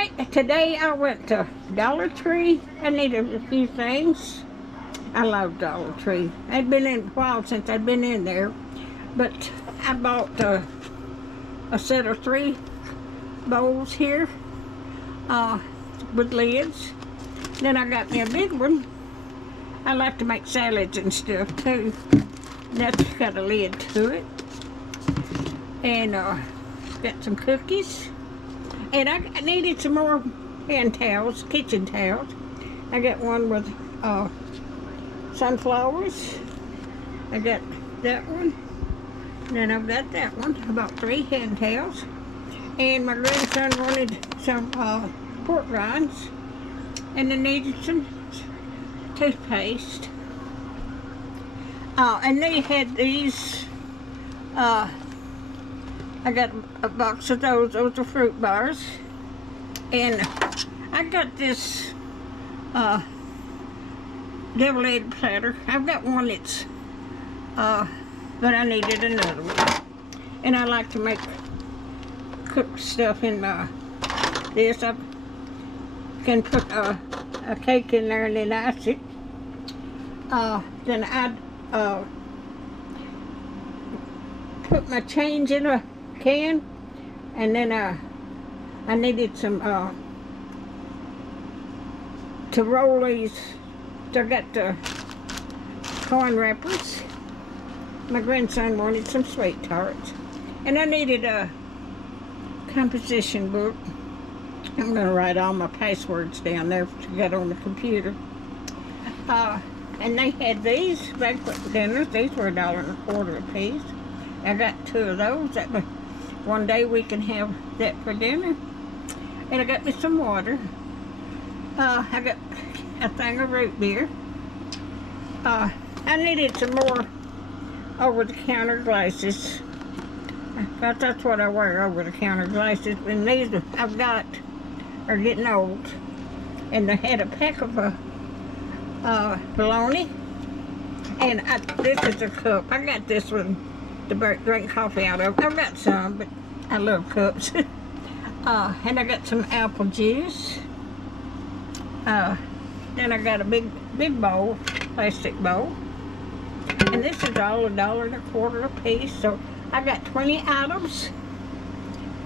Alright, today I went to Dollar Tree. I needed a few things. I love Dollar Tree. It's been in a while since I've been in there, but I bought a set of 3 bowls here with lids. Then I got me a big one. I like to make salads and stuff too. That's got a lid to it. And got some cookies. And I needed some more hand towels, kitchen towels. I got one with sunflowers. I got that one. Then I've got that one. About 3 hand towels. And my grandson wanted some pork rinds. And I needed some toothpaste. And they had these. I got a box of those. Those are fruit bars. And I got this deviled egg platter. I've got one that's, but I needed another one. And I like to make cook stuff in this. I can put a cake in there and then ice it. Then I'd put my change in a can, and then I needed some to roll these. So I got the corn wrappers. My grandson wanted some sweet tarts, and I needed a composition book. I'm going to write all my passwords down there to get on the computer. And they had these banquet dinners. These were $1.25 a piece. I got 2 of those. That was one day we can have that for dinner. And I got me some water. I got a thing of root beer. I needed some more over-the-counter glasses. That's what I wear, over-the-counter glasses. And these I've got are getting old. And they had a pack of bologna. And this is a cup. I got this one to drink coffee out of. I've got some, but I love cups. And I got some apple juice. Then I got a big bowl, plastic bowl. And this is all $1.25 a piece. So I got 20 items.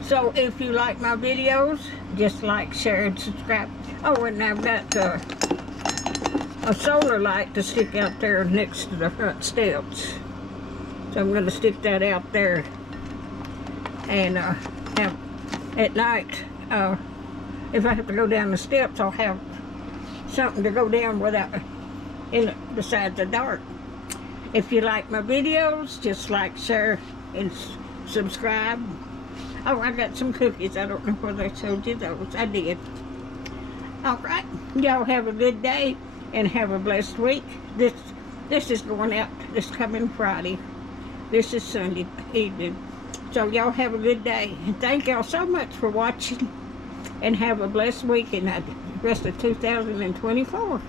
So if you like my videos, just like, share, and subscribe. Oh, and I've got a solar light to stick out there next to the front steps. So I'm going to stick that out there. And have, at night, if I have to go down the steps, I'll have something to go down without besides the dark. If you like my videos, just like, share, and subscribe. Oh, I got some cookies. I don't know whether I showed you those. I did. All right. Y'all have a good day and have a blessed week. This is going out this coming Friday. This is Sunday evening. So y'all have a good day. And thank y'all so much for watching. And have a blessed week and the rest of 2024.